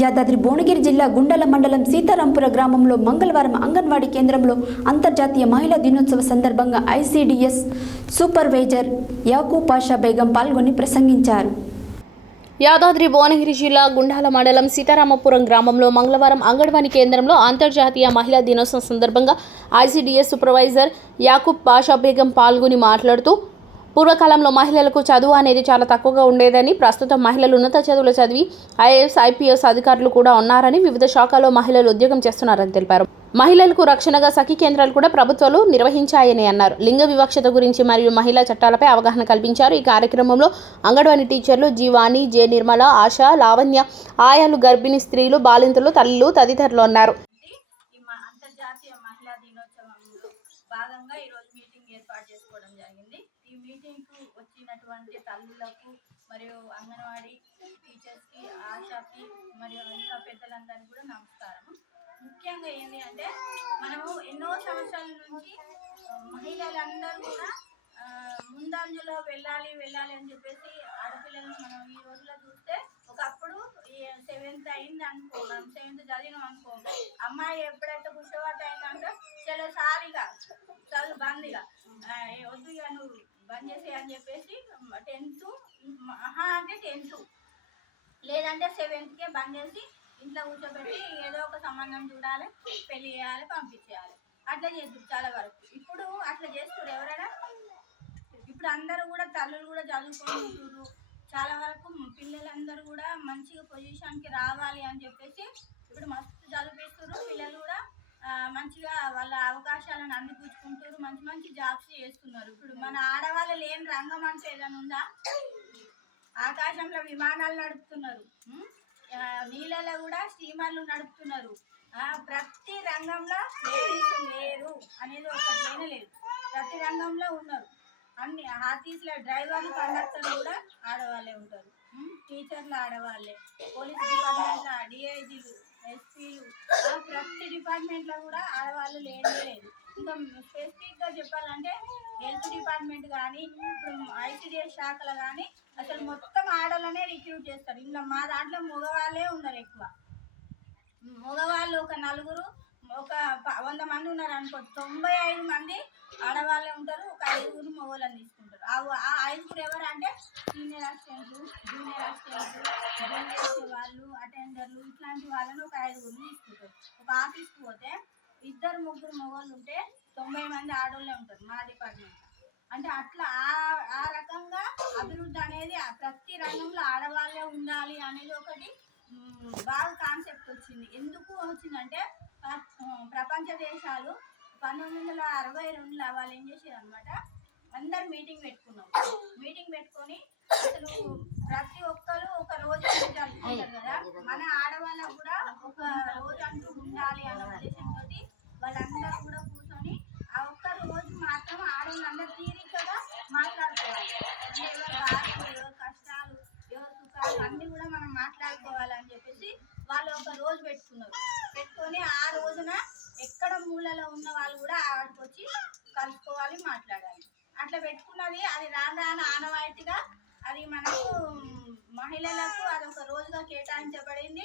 యాదాద్రి భువనగిరి జిల్లా గుండాల మండలం సీతారాంపుర గ్రామంలో మంగళవారం అంగన్వాడీ కేంద్రంలో అంతర్జాతీయ మహిళా దినోత్సవ సందర్భంగా ఐసిడిఎస్ సూపర్వైజర్ యాకూబ్ పాషా బేగం పాల్గొని ప్రసంగించారు. యాదాద్రి భువనగిరి జిల్లా గుండాల మండలం సీతారామపురం గ్రామంలో మంగళవారం అంగన్వాడీ కేంద్రంలో అంతర్జాతీయ మహిళా దినోత్సవం సందర్భంగా ఐసిడిఎస్ సూపర్వైజర్ యాకూబ్ పాషా బేగం పాల్గొని మాట్లాడుతూ పూర్వకాలంలో మహిళలకు చదువు అనేది చాలా తక్కువగా ఉండేదని, ప్రస్తుతం మహిళలు ఉన్నత చదువులు చదివి ఐఏఎస్, ఐపీఎస్ అధికారులు కూడా ఉన్నారని, వివిధ శాఖల్లో మహిళలు ఉద్యోగం చేస్తున్నారని తెలిపారు. మహిళలకు రక్షణగా సఖీ కేంద్రాలు కూడా ప్రభుత్వాలు నిర్వహించాయని అన్నారు. లింగ వివక్షత గురించి మరియు మహిళా చట్టాలపై అవగాహన కల్పించారు. ఈ కార్యక్రమంలో అంగన్వాడీ టీచర్లు జీవాణి, జె నిర్మల, ఆశ, లావణ్య, ఆయాలు, గర్భిణీ స్త్రీలు, బాలింతలు, తల్లులు తదితరులు ఉన్నారు. అంతర్జాతీయ మహిళా దినోత్సవంలో భాగంగా ఈరోజు మీటింగ్ ఏర్పాటు చేసుకోవడం జరిగింది. ఈ మీటింగ్కు వచ్చినటువంటి తల్లులకు మరియు అంగన్వాడీ టీచర్స్కి, ఆశాకి మరియు ఇంకా పెద్దలందరికీ కూడా నమస్కారం. ముఖ్యంగా ఏంటి అంటే మనము ఎన్నో సంవత్సరాల నుంచి మహిళలందరూ కూడా ముందంజలో వెళ్ళాలి అని చెప్పేసి ఆడపిల్లలను మనం ఈ రోజులో చూస్తే, ఒకప్పుడు 7th అయింది అనుకో, 7th చదివినాం అనుకో, అమ్మాయి ఎప్పుడైతే పుష్పవతి అయిందంటే చాలా సారిగా చదువు బందిగా వద్దు ఇక నువ్వు బంద్ చేసి అని చెప్పేసి 10th అంటే 10th లేదంటే 7thకే బంద్ చేసి ఇంట్లో కూర్చోబెట్టి ఏదో ఒక సంబంధం చూడాలి, పెళ్లి చేయాలి, పంపించేయాలి. అట్లా చేస్తారు చాలా వరకు. ఇప్పుడు అట్లా చేస్తారు ఎవరైనా. ఇప్పుడు అందరూ కూడా తల్లులు కూడా చదువుకుంటున్నారు. చాలా వరకు పిల్లలందరూ కూడా మంచిగా పొజిషన్కి రావాలి అని చెప్పేసి ఇప్పుడు మస్తు చదివిస్తున్నారు. పిల్లలు కూడా మంచిగా వాళ్ళ అవకాశాలను అందిపుచ్చుకుంటారు, మంచి జాబ్స్ చేస్తున్నారు. ఇప్పుడు మన ఆడవాళ్ళు లేని రంగం అంటే ఏదైనా ఉందా? ఆకాశంలో విమానాలు నడుపుతున్నారు, నీళ్ళలో కూడా స్టీమర్లు నడుపుతున్నారు. ప్రతి రంగంలో లేడీస్ లేరు అనేది ఒకటి లేదు. ప్రతి రంగంలో ఉన్నారు. అన్ని ఆర్టీసీల డ్రైవర్లు, కండక్టర్లు కూడా ఆడవాళ్ళే ఉంటారు. టీచర్లు ఆడవాళ్ళే, పోలీస్ డిపార్ట్మెంట్లో డిఐజీలు, ఎస్పీలు, ప్రతి డిపార్ట్మెంట్లో కూడా ఆడవాళ్ళు లేదు. ఇంకా స్పెసిఫిక్గా చెప్పాలంటే హెల్త్ డిపార్ట్మెంట్ కానీ, ఇప్పుడు ఐసిడిఎస్ శాఖలు కానీ అసలు మొత్తం ఆడవాళ్ళనే రిక్రూట్ చేస్తారు. ఇంకా మా దాంట్లో మగవాళ్ళే ఉన్నారు ఎక్కువ. మగవాళ్ళు ఒక నలుగురు, ఒక 100 మంది ఉన్నారు అనుకో, 95 మంది ఆడవాళ్ళే ఉంటారు. ఒక 5 మగవాళ్ళని తీసుకుంటారు. ఆ 5 ఎవరు అంటే సీనియర్ అసిస్టెంట్లు, జూనియర్ అసిస్టెంట్లు, వాళ్ళు అటెండర్లు, ఇట్లాంటి వాళ్ళని ఒక 5 తీసుకుంటారు. ఒక ఆఫీస్కి పోతే 2-3 మగవాళ్ళు ఉంటే 90 మంది ఆడవాళ్ళే ఉంటారు మా డిపార్ట్మెంట్. అంటే అట్లా ఆ రకంగా అభివృద్ధి అనేది ప్రతి రంగంలో ఆడవాళ్ళే ఉండాలి అనేది ఒకటి బాగా కాన్సెప్ట్ వచ్చింది. ఎందుకు వచ్చిందంటే ప్రపంచ దేశాలు 1962లో వాళ్ళు ఏం చేసారు అనమాట, అందరు మీటింగ్ పెట్టుకొని అసలు ప్రతి ఒక్కరు ఒక రోజు జరుపుకుంటారు కదా, మన ఆడవాళ్ళకు కూడా ఒక రోజు అంటూ ఉండాలి అనే ఉద్దేశంతో వాళ్ళందరూ కూడా కూర్చొని ఆ ఒక్క రోజు మాత్రం ఆడవాళ్ళందరూ తీరికగా మాట్లాడుకోవాలి. ఎవరి బాధలు, ఎవరి కష్టాలు, ఎవరి సుఖాలు అన్నీ కూడా మనం మాట్లాడుకోవాలని చెప్పేసి వాళ్ళు ఒక రోజు పెట్టుకొని ఆ రోజున ఎక్కడ మూలలో ఉన్న వాళ్ళు కూడా ఆడికి వచ్చి కలుసుకోవాలి, మాట్లాడాలి. అట్లా పెట్టుకున్నది. అది రాను ఆనవాయితీగా అది మనకు మహిళలకు అది ఒక రోజుగా కేటాయించబడింది.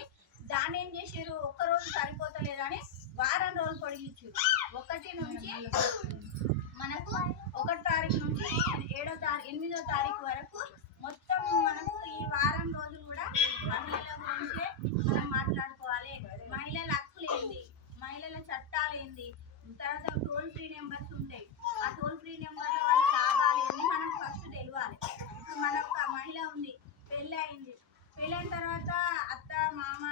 దాన్ని ఏం చేసారు, ఒక్కరోజు సరిపోతలేదని వారం రోజులు పొడిగించారు. 1 నుంచి మనకు 1వ తారీఖు నుంచి 8వ తారీఖు వరకు మొత్తం మనకు ఈ వారం రోజులు కూడా మహిళల గురించే మనం మాట్లాడుకోవాలి. మహిళల హక్కులు ఏంది, మహిళల చట్టాలు ఏంది, తర్వాత టోల్ ఫ్రీ నెంబర్స్ ఉంటాయి. ఆ టోల్ ఫ్రీ నెంబర్ల వల్ల లాభాలు ఏంది మనకు ఫస్ట్ తెలియాలి. ఇప్పుడు మన ఒక మహిళ ఉంది, పెళ్ళైన తర్వాత అత్త, మామ,